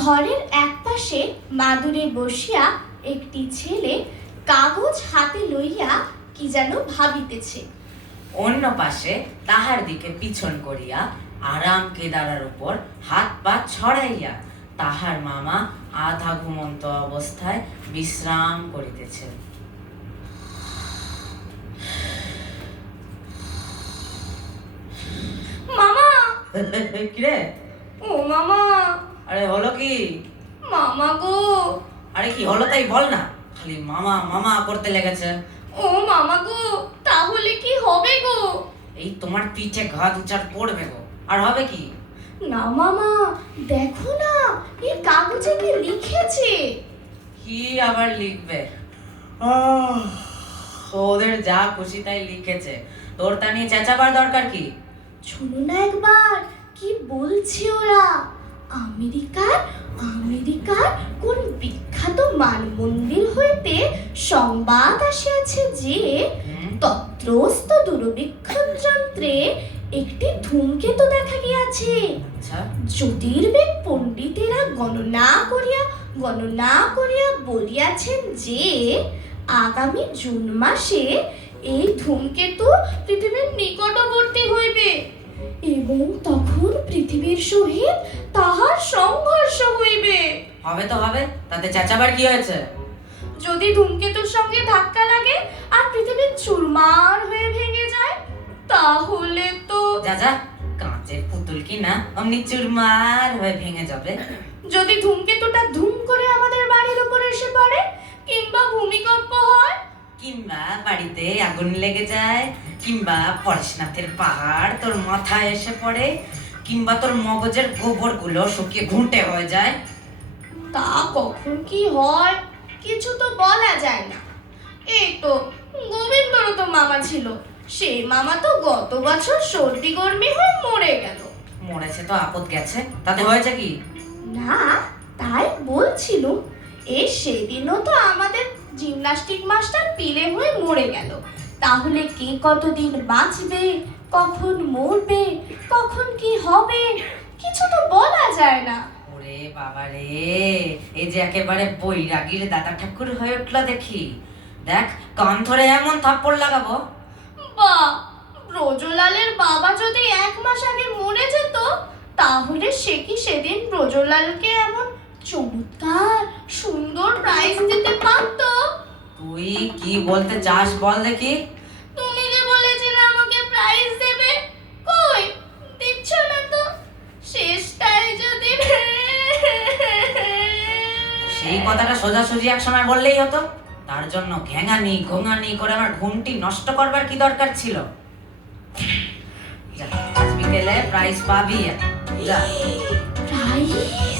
ঘরের একপাশে মাদুরে বসিয়া একটি ছেলে কাগজ হাতে লইয়া কি যেন ভাবিতেছে। অন্য পাশে তাহার দিকে পিছন করিয়া আরাম কেদারার উপর হাত পা ছড়াইয়া তাহার মামা আধা ঘুমন্ত অবস্থায় বিশ্রাম করিতেছে। মামা! কিরে? ও মামা! আরে হলো কি? মামা গো! আরে কি হলো তাই বল না, খালি মামা মামা করতে লেগেছে। ও মামা গো, তাহলে কি হবে গো? এই তোমার পিঠে ঘা দু চার পড়বে গো, আর হবে কি? না মামা, দেখো না, এই কাগজে কি লিখেছে। কি আবার লিখবে? ওদের যা খুশি তাই লিখেছে, তোর তা নিয়ে চেঁচাবার দরকার কি? শুনো না একবার কি বলছে ওরা। আমেরিকার কোন বিখ্যাত মানমন্দির হইতে সংবাদ আসিয়াছে যে তত্রস্থ দূরবীক্ষণ যন্ত্রে একটি ধূমকেতু দেখা গিয়াছে। আচ্ছা, জ্যোতির্বিদ পণ্ডিতেরা গণনা করিয়া বলিয়াছেন যে আগামী জুন মাসে এই ধূমকেতু পৃথিবীর নিকটবর্তী হইবে এবং তখন পৃথিবীর সহিত তাহার সংঘর্ষ হইবে। হবে তো হবে, তাতে চেঁচাবার কি হয়েছে? যদি ধূমকেতুর সঙ্গে ধাক্কা লাগে আর পৃথিবী চুরমার হয়ে ভেঙে যায়, তাহলে তো যা কাঁচের পুতুল কি না অমনি চুরমার হয়ে ভেঙে যাবে। যদি ধূমকেতুটা ধুম করে আমাদের বাড়ির উপর এসে পড়ে, কিংবা ভূমিকম্প হয়, কিংবা বাড়িতে আগুন লেগে যায়, কিংবা পরেশনাথের পাহাড় তোর মাথায় এসে পড়ে, কিংবা তোর মগজের গোবর গুলো শুকিয়ে ঘুঁটে হয়ে যায়, তা কখন কি হয় কিছু তো বলা যায় না। এই তো গোবিন্দরও তো মামা ছিল, সেই মামা তো গত বছর সর্দি গরমি হয়ে মরে গেল। মরেছে তো আপদ গেছে, তাতে হয়েছে কি? না, তাই বলছিল, সেদিনও তো আমাদের জিমন্যাস্টিক মাস্টার পিলে হয়ে মরে গেল। তাহলে কে কতদিন বাঁচবে, কখন মরবে, কখন কি হবে, কিছু তো বলা যায় না। ওরে বাবা রে, এই যে একেবারে বৈরাগীর দাদা ঠাকুর হয়ে উঠলো দেখি। দেখ, কান ধরে এমন থাপ্পড় লাগাবো। বা, ব্রজলালের বাবা যদি 1 মাস আগে মরে যেত, তাহলে সে কি সেদিন ব্রজলালকে এমন চমৎকার সুন্দর প্রাইজ দিতে পারত? তুই কি বলতে চাস বল দেখি। তুমি যে বলেছিলে আমাকে প্রাইজ দেবে, কই দিচ্ছ না তো। শেষটাই যদি সেই কথাটা সোজাসুজি এক সময় বললেই হতো, তার জন্য ঘ্যাঙানি ঘোঙানি করে আমার ঘুমটি নষ্ট করবার কি দরকার ছিল? যা, আজ বিকেলে প্রাইজ পাবি। যা। প্রাইজ?